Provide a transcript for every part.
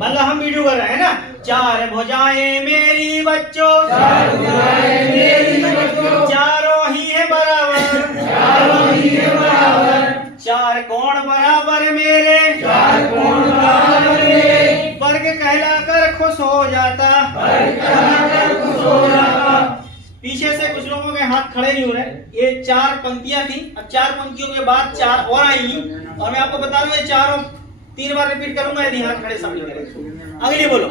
मतलब हम वीडियो कर रहे हैं ना। चार भुजाएं मेरी बच्चों, चार भुजाएं मेरी बच्चों, चारों ही है बराबर, चारों ही है बराबर। चार कोण बराबर मेरे, चार कोण बराबर मेरे। वर्ग कहलाकर खुश हो जाता, वर्ग कहलाकर खुश हो जाता। पीछे से कुछ लोगों के हाथ खड़े नहीं हो रहे। ये चार पंक्तियां थी, अब चार पंक्तियों के बाद चार और आएंगी और मैं आपको बता रहा हूँ ये चारों 3 बार रिपीट करूंगा यदि हाथ खड़े समझ में। अगली बोलो।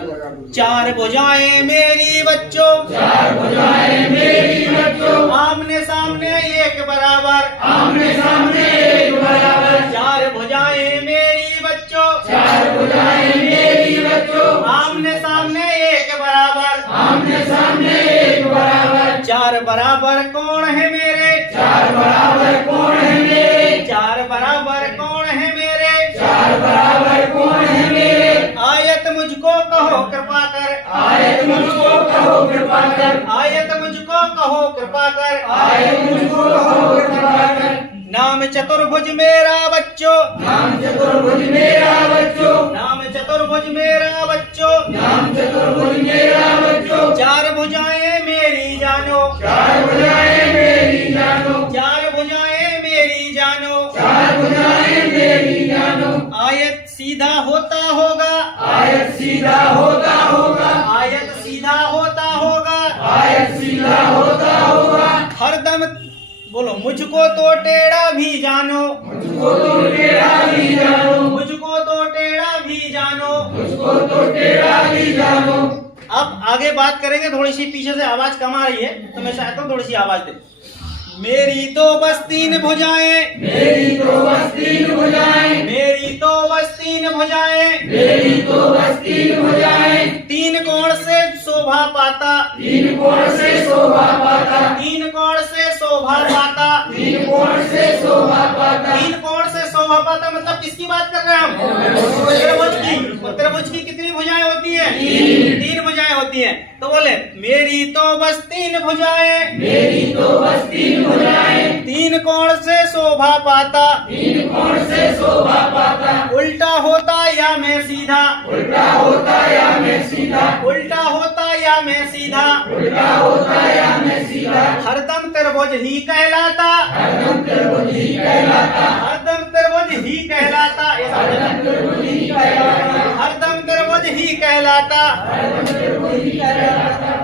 चार भुजाएं मेरी बच्चों, चार भुजाएं मेरी बच्चों, आमने सामने एक बराबर, आमने सामने एक बराबर। चार भुजाएं मेरी बच्चों, चार भुजाएं मेरी बच्चों, आमने सामने एक बराबर, आमने सामने एक बराबर। चार बराबर कौन है मेरे, चार बराबर कौन है मेरे, चार बराबर कौन है मेरे, चार बराबर कौन है मेरे। आयत मुझको कहो कृपा कर, आयत मुझको कहो कृपा कर, आयत मुझको कहो कृपा कर, आयत मुझको कहो कृपा कर। नाम चतुर्भुज मेरा बच्चों, नाम चतुर्भुज मेरा बच्चों, नाम चतुर्भुज मेरा बच्चों, नाम चतुर्भुज मेरा बच्चों। चार भुजाएं मेरी जानो, चार भुजाएं मेरी जानो, चार भुजाएं मेरी जानो, चार भुजाएं मेरी जानो। आयत सीधा होता होगा, आयत सीधा होता होगा, आयत सीधा होता होगा, आयत सीधा होता होगा। हरदम बोलो मुझको तो टेढ़ा भी जानो, मुझको तो टेढ़ा भी जानो, मुझको तो टेढ़ा भी जानो। मुझको तो टेढ़ा भी जानो। अब आगे बात करेंगे, थोड़ी सी पीछे से आवाज कम आ रही है तो मैं चाहता हूँ थोड़ी सी आवाज दे। मेरी तो बस 3 भुजाएं, मेरी तो बस 3 भुजाएं, मेरी तो बस 3 भुजाएं, मेरी तो बस 3 भुजाएं। 3 कोण से शोभा पाता, 3 कोण से शोभा पाता, 3 कोण से शोभा पाता, 3 कोण से शोभा पाता। 3 कोण से शोभा पाता मतलब किसकी बात कर रहे हैं हम? त्रिभुज की। और त्रिभुज की कितनी भुजाएं होती हैं? 3 भुजाएं होती हैं। तो बोले मेरी तो बस 3 भुजाएं, मेरी तो बस 3 भुजाएं, 3 कोण से शोभा पाता, 3 कोण से शोभा पाता। उल्टा होता या मैं सीधा, उल्टा होता या मैं सीधा, उल्टा होता या मैं सीधा, उल्टा होता या मैं सीधा। हरदम त्रिभुज ही कहलाता, हरदम त्रिभुज ही कहलाता, हरदम त्रिभुज ही कहलाता, हरदम त्रिभुज ही कहलाता, हरदम त्रिभुज ही कहलाता। हरदम त्रिभुज ही कहलाता।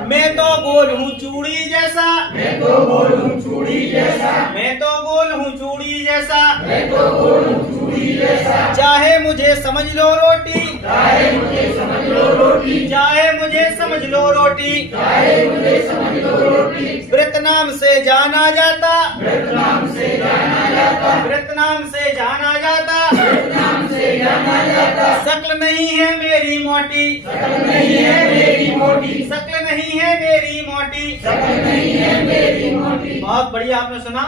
मैं तो गोल हूँ चूड़ी जैसा, मैं तो गोल हूँ चूड़ी जैसा, मैं तो गोल हूँ चूड़ी जैसा, मैं तो गोल हूँ चूड़ी जैसा। चाहे मुझे समझ लो रोटी, चाहे मुझे समझ लो रोटी, चाहे मुझे समझ लो रोटी, चाहे मुझे समझ लो रोटी। वृत नाम से जाना जाता, वृत नाम से जाना जाता, वृत नाम से जाना जाता, वृत नाम से जाना जाता। शक्ल नहीं है मेरी मोटी, शकल नहीं है मेरी मोटी, शक्ल नहीं है मेरी मोटी। शकल नहीं है मेरी मोटी। बहुत बढ़िया आपने सुना।